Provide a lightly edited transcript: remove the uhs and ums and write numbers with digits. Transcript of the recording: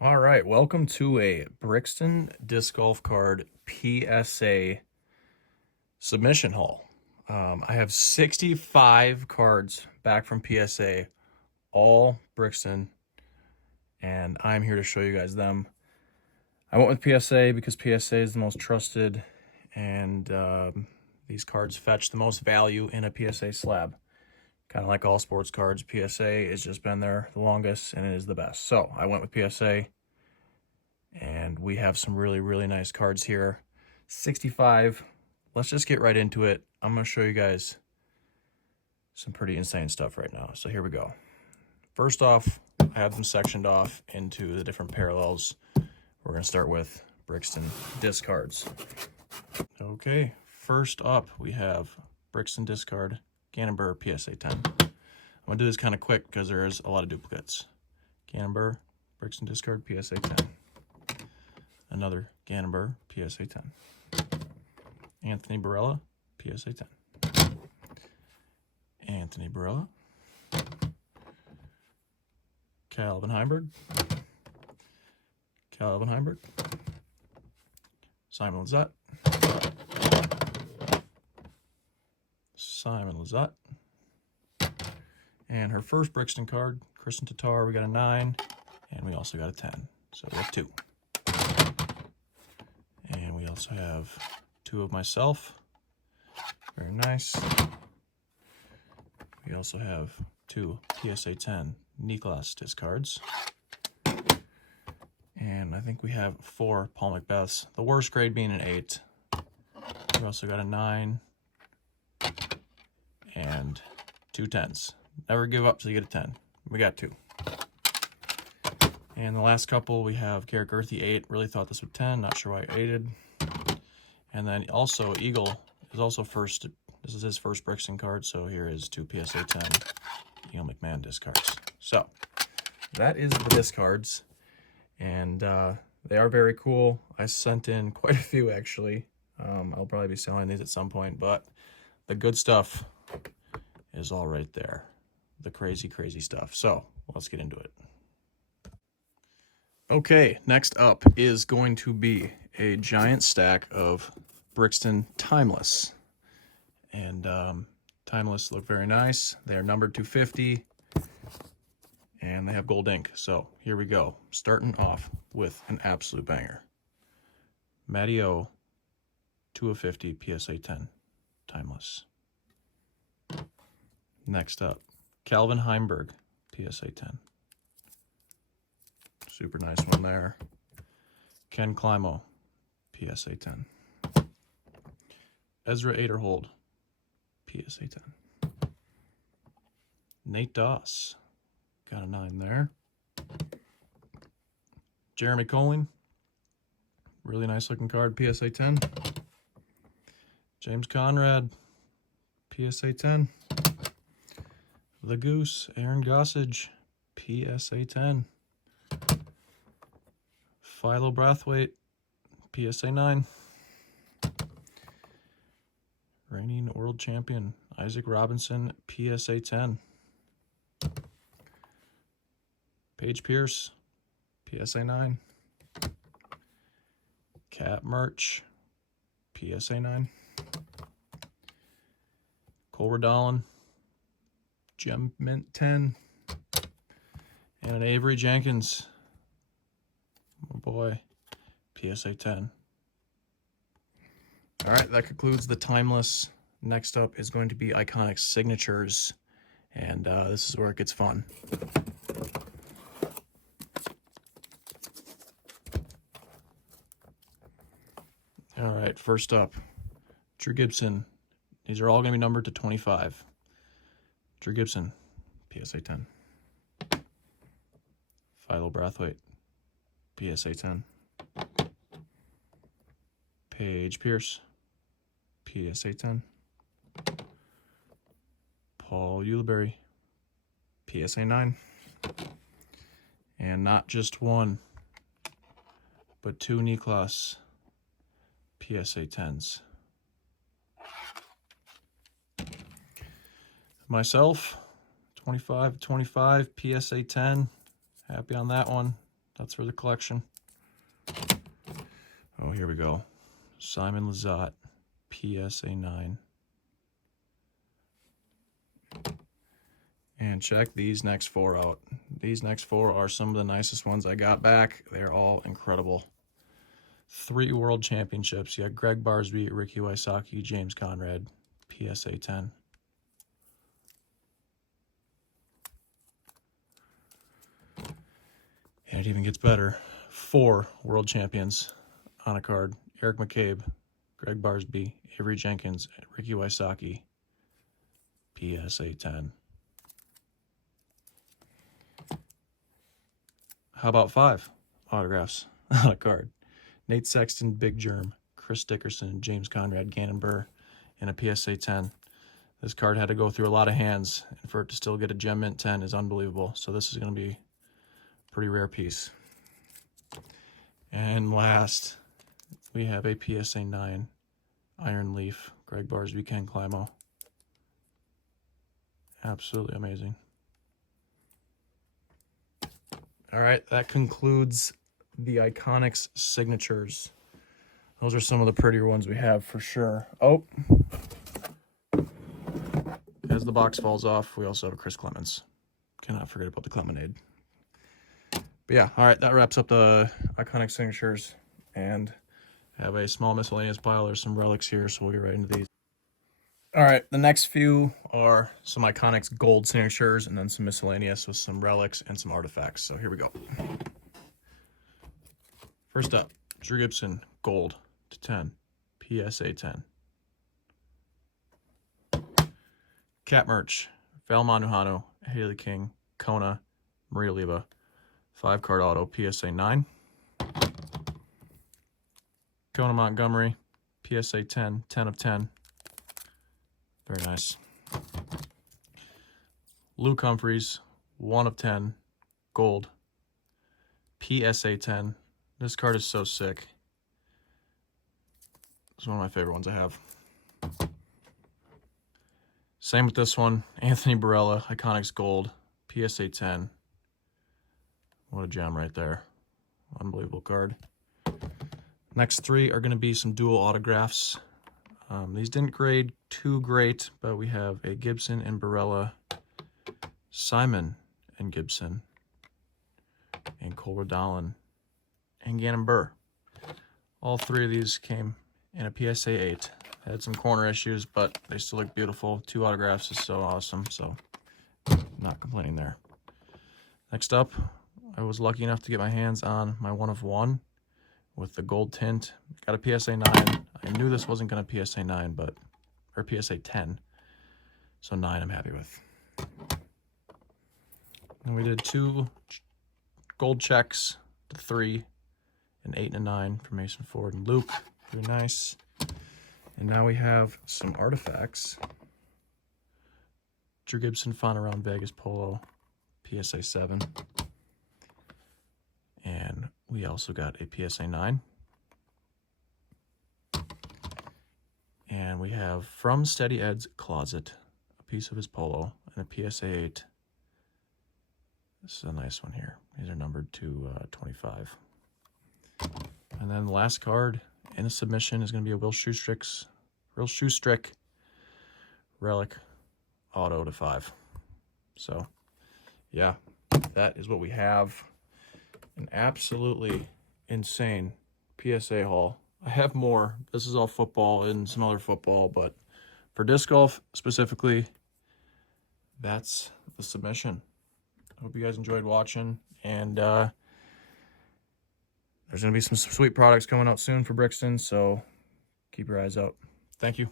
All right, welcome to a Brixton disc golf card PSA submission haul. I have 65 cards back from PSA, all Brixton, and I'm here to show you guys them. I went with PSA because PSA is the most trusted, and these cards fetch the most value in a PSA slab. Kind of like all sports cards, PSA has just been there the longest, and it is the best. So I went with PSA. And we have some really nice cards here. 65. Let's just get right into it. I'm going to show you guys some pretty insane stuff right now. So here we go. First off, I have them sectioned off into the different parallels. We're going to start with Brixton disc cards. Okay, first up we have Brixton disc card, Gannon-Burr PSA 10. I'm going to do this kind of quick because there is a lot of duplicates. Gannon-Burr, Brixton disc card, PSA 10. Another Gannon-Burr, PSA 10. Anthony Barella, PSA 10. Anthony Barella. Calvin Heimberg. Calvin Heimberg. Simon Lizotte. Simon Lizotte. And her first Brixton card, Kristen Tatar, we got a 9, and we also got a 10. So we have 2. And we also have 2 of myself. Very nice. We also have 2 PSA 10 Niklas discards. And I think we have 4 Paul Macbeths, the worst grade being an 8. We also got a 9 and 2 10s. Never give up till you get a 10. We got 2. And the last couple, we have Garrett Gerthy 8. Really thought this would 10. Not sure why I 8'd. And then also Eagle is also first. This is his first Brixton card. So here is 2 PSA 10 Eagle McMahon discards. So that is the discards. And they are very cool. I sent in quite a few actually. I'll probably be selling these at some point. But the good stuff is all right there. The crazy stuff. So let's get into it. Okay, next up is going to be a giant stack of Brixton Timeless. And Timeless look very nice. They are numbered 250, and they have gold ink. So here we go, starting off with an absolute banger. Matty O, 2 of 50, PSA 10, Timeless. Next up, Calvin Heimberg, PSA 10. Super nice one there. Ken Climo, PSA 10. Ezra Aderhold, PSA 10. Nate Doss, got a 9 there. Jeremy Colling, really nice looking card, PSA 10. James Conrad, PSA 10. The Goose, Aaron Gossage, PSA 10. Philo Brathwaite, PSA 9. Reigning world champion, Isaac Robinson, PSA 10. Paige Pierce, PSA 9. Cat Merch, PSA 9. Cole Redolin, Gem Mint 10. And an Avery Jenkins, oh boy, PSA 10. All right, that concludes the Timeless. Next up is going to be Iconic Signatures, and this is where it gets fun. All right, first up, Drew Gibson. These are all going to be numbered to 25. Drew Gibson, PSA 10. Philo Brathwaite, PSA 10. Paige Pierce, PSA 10. Paul Ulibarri, PSA 9. And not just one, but 2 Niklas PSA 10s. Myself, 25 PSA 10. Happy on that one. That's for the collection. Oh, here we go. Simon Lizotte, PSA 9. And check these next 4 out. These next 4 are some of the nicest ones I got back. They're all incredible. 3 World Championships. You got Greg Barsby, Ricky Wysocki, James Conrad, PSA 10. And it even gets better. 4 World Champions on a card. Eric McCabe, Greg Barsby, Avery Jenkins, Ricky Wysocki, PSA 10. How about 5 autographs on a card? Nate Sexton, Big Germ, Chris Dickerson, James Conrad, Gannon Burr, and a PSA 10. This card had to go through a lot of hands, and for it to still get a Gem Mint 10 is unbelievable. So this is going to be a pretty rare piece. And last, we have a PSA 9 Iron Leaf, Greg Barsby, Ken Climo. Absolutely amazing. All right, that concludes the Iconics signatures. Those are some of the prettier ones we have for sure. Oh, as the box falls off, we also have a Chris Clemens. Cannot forget about the Clemonade. But yeah, all right, that wraps up the Iconic signatures. And I have a small miscellaneous pile. There's some relics here, so we'll get right into these. All right, the next few are some Iconics gold signatures and then some miscellaneous with some relics and some artifacts. So here we go. First up, Drew Gibson, gold to 10, PSA 10. Cat merch, Val Manuhano, Haley King, Kona, Maria Leva, 5-card auto, PSA 9. Kona Montgomery, PSA 10, 10 of 10. Very nice. Luke Humphreys, 1 of 10, gold, PSA 10. This card is so sick. It's one of my favorite ones I have. Same with this one. Anthony Barella, Iconics gold, PSA 10. What a gem right there. Unbelievable card. Next 3 are going to be some dual autographs. These didn't grade too great, but we have a Gibson and Barella, Simon and Gibson, and Cole Dallin, and Gannon Burr. All 3 of these came in a PSA 8. Had some corner issues, but they still look beautiful. 2 autographs is so awesome, so not complaining there. Next up, I was lucky enough to get my hands on my 1 of 1 with the gold tint. Got a PSA 9. I knew this wasn't going to PSA 9, or PSA 10. So 9 I'm happy with. And we did 2 gold checks to 3, an 8 and a 9 for Mason Ford and Luke. Very nice. And now we have some artifacts. Drew Gibson Fun Around Vegas Polo, PSA 7. And we also got a PSA 9. And we have From Steady Ed's Closet, a piece of his polo, and a PSA 8. This is a nice one here. These are numbered to 25. And then the last card in the submission is going to be a Will Shoestrick relic auto to 5. So, yeah, that is what we have. An absolutely insane PSA haul. I have more. This is all football and some other football, but for disc golf specifically, that's the submission. I hope you guys enjoyed watching, and there's going to be some sweet products coming out soon for Brixton, so keep your eyes out. Thank you.